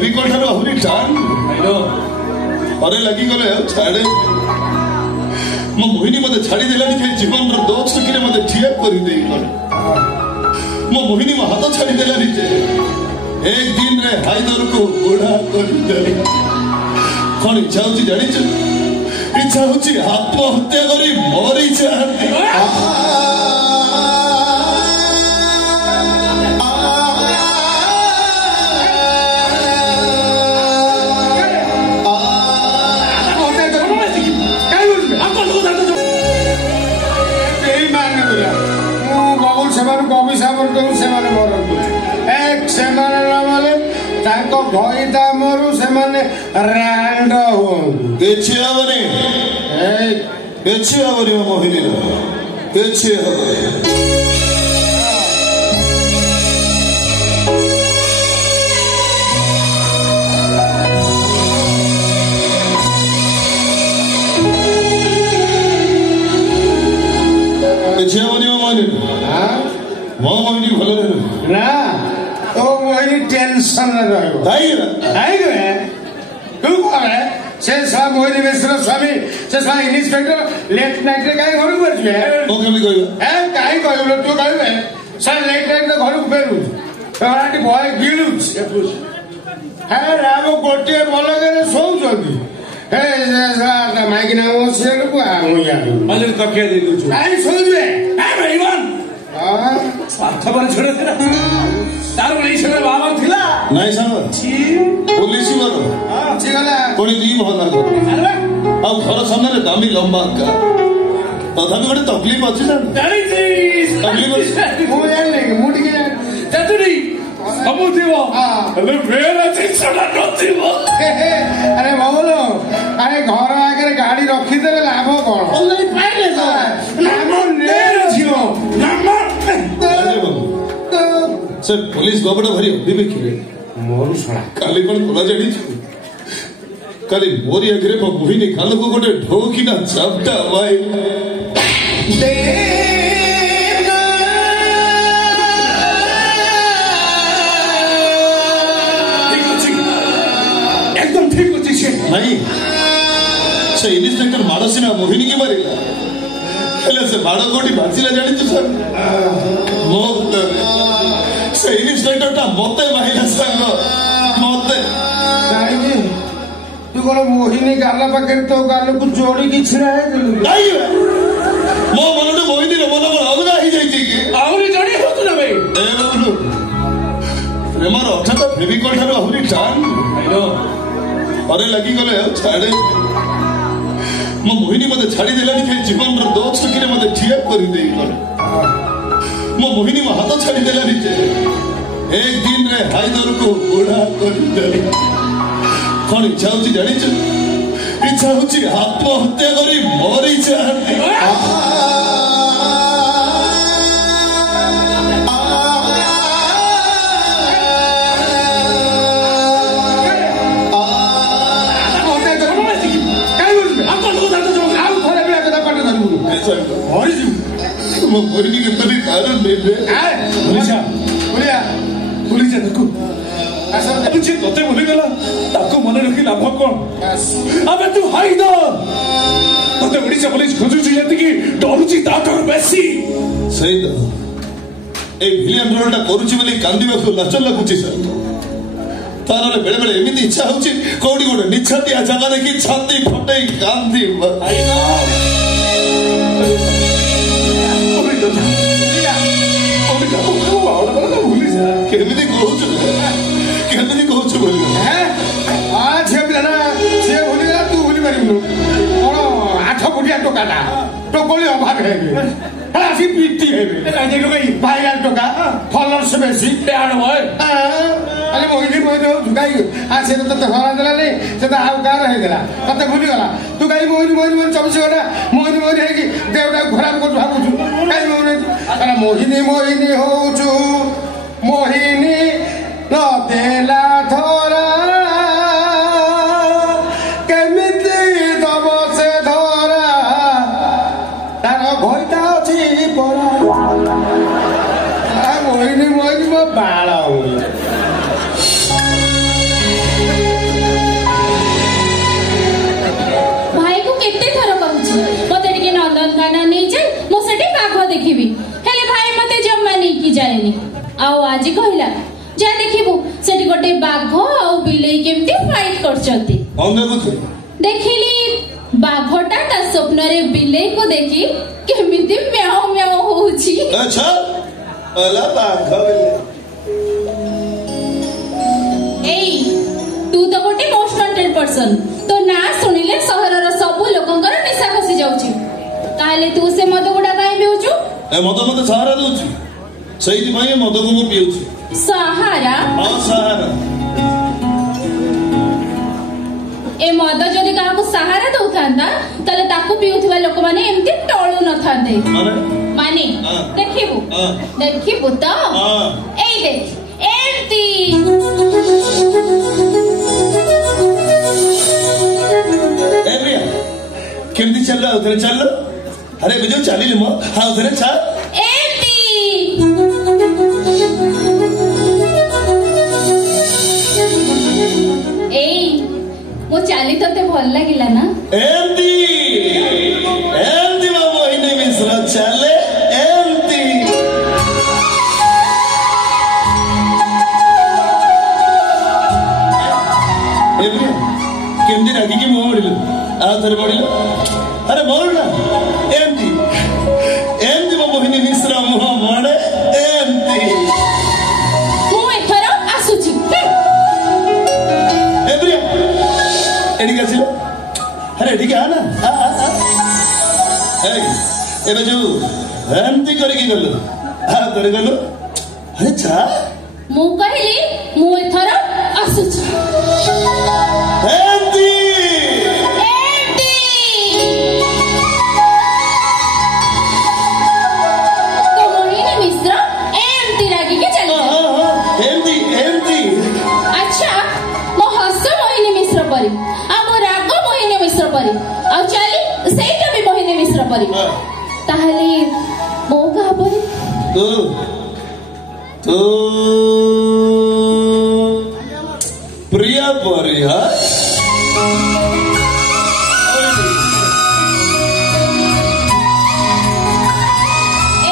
फेविकॉल ठारू आहुरी टान अरे लगी गले छाड़े मो मोहिनी मते छाड़ी देलानी के जीवन रो दोष किने मते ठिया करि देई कोन मो मोहिनी म हाथ छाड़ी देलानी जे एक दिन रे हाइदर को बूढ़ा कर देली कोन इच्छा होची जानि छ इच्छा होची आत्महत्या करी मरी चाहती भईता मरु से माने रांड हो बेचिया बने मोहिनी बेचिया मोहिनी भल ना तो वही टेंशन रहो तू करे से सा मोहिनी मिश्र स्वामी से सा इंस्पेक्टर लेट नाइट रे काई घर बचबे ओ कमी कहबे ए काई कहबे तू कहबे सा लेट नाइट रे घर फेरु तोराटी भय गिलुच हे राम गोटे बोल करे सौ जल्दी हे सा माइक ना ओ से को आ होया माने तकिया दे दू काई सोजबे ए भाईवन स्वार्थपर छोड़े थे तार बड़ी से बाबा थिला नहीं सांग छी पुलिस वालो हां छी गला कोनी दी महला को अरे आ घर सामने रे दामी लंबा का तथापि गोटे तकलीफ अछि जान जानी छी तकलीफ अछि हो जाने के मुटी के चतुरी सब थिवो अरे फेर अछि सडा नथिवो अरे बाबूलो अरे घर आगे गाड़ी रखी देले लाभ कोन ओले पाइले नाम ने छियो नाम से पुलिस गबड़ा भरी विवेकी मोरू सड़ा काली कोन तोला जडी काली मोरी अगरे मोहिनी काल को गोटे ढोकी ना चापटा भाई एकदम ठीक होची छे नहीं से इंस्पेक्टर मानसिना मोहिनी के मारिला हेले से बाड़ा कोटी भाजीला जानी तू सर मोहत से इंस्पेक्टर ता मते महिला संग मते नहीं तू कोन मोहिनी गाला पाके तो गाल को जोड़ी की छिरा है नहीं मो मनने मोहिनी रे मन मन अलगा ही जाई छी की आउरी जोड़ी होतु ना भाई ए बाबू प्रेमर अठा फेविकॉल ठारू आहुरी टान अरे लगी गले छाड़े मो मोहिनी मते छाड़ी देलानी के जीवन रो दोष किने मते ठिया करि देई कोन मो मोहिनी म हाथ छाड़ी देलानी जे एक दिन रे हाइदर को बूढ़ा कर देली कोन इच्छा होची जानि छ इच्छा होची आत्महत्या करी मरी चाहती मोहिनी के तरी कारण दे दे पुलिस देखो अबे जे तोते बोली गला ताको मने रखी लाभ कोन अबे तू हाई दो तोते ओडिसा पुलिस खोजु छी जति की डरुची ताकर बेसी सही दो ए विलियम रोलटा करूची बोली कांदीबा को लाच लागुची सर तारले बेले बेले एमिति इच्छा होची कोडी गोडे निछतिया जगह देखी छाती फटई कांदी आई नो केमिति कहूच बोली आज ना से भूली गला तू भूली पारिबनु कोन 8 फुटिया टोकाटा टोकली अभाव हेबे आसी पीटी हेबे काजे लोकई भाइराल टोका फॉलोअर्स बेसी प्यार होय अरे मोहिनी गाई आसे तो हरा देला नहीं से तो आउ कार हे गेला तते भूली गला तू गाई मोहिनी 24 घंटा मोहिनी हे कि देवडा खराब को भाबुछु काई मोहिनी होछु मोहिनी न देला धरा केमिति दब से धरा तार भइता अछि परा मोहिनी मो बाला देखिबी हेले भाई मते जम्मा नहीं की जाएनी आउ आज कहला जा देखिबू सेठी गोटे बाघ और बिलेई केमती फाइट करचंती देखिली बाघटा ता स्वप्न रे बिलेई को देखी केमिति म्याऊ म्याऊ होउची अच्छा अला बाघ एई तू तो गोटे मोस्ट वांटेड पर्सन तो ना सुनिले शहरर सब लोकंकर निशा खसी जाउची ताले तू से मद गुडा काई पिउचू ए मद मते सहारा दउची सही भाई मद को मु पिउची सहारा हां सहारा ए मद जदि काहा को सहारा दउथांदा तले ताको पिउथवा लोक माने एमती टळू न थांदे माने देखिबू तो एई देख एमती ए प्रिया केमती चल रहा उधर चल अरे बिजू चाली मो हां उधर चल वो चाली तते भल लागिला ना एमती मो मोहिनी मिश्रा चले एमती केमती रागी की मुह मोड़िल आ थरे मोड़िल अरे मोड़ ना एमती मो मोहिनी मिश्रा मुह मोड़े एमती मु एथरा आसुची एडी कैसे अरे ठीक है ना एबे जो एमती करके गलो आ करे गलो अरे चा मु कहली मु एथरा आसुची एमती तो मोहिनी मिश्रा एमती रागी के चले एमती अच्छा मो हस मोहिनी मिश्रा परी परी आ चली सेटा भी मोहिनी मिश्र परी ताहले मो कहा परी तो प्रिया परी हा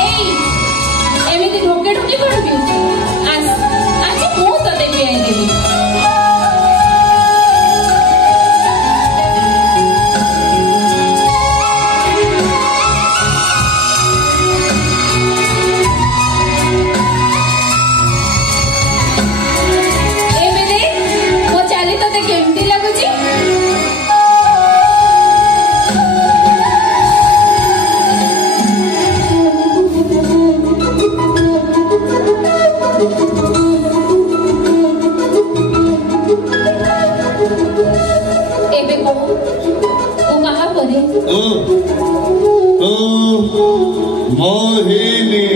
एई एमिति ढोके ढोके कोन पिउ आज मो तो देबी आई देबी मोहिनी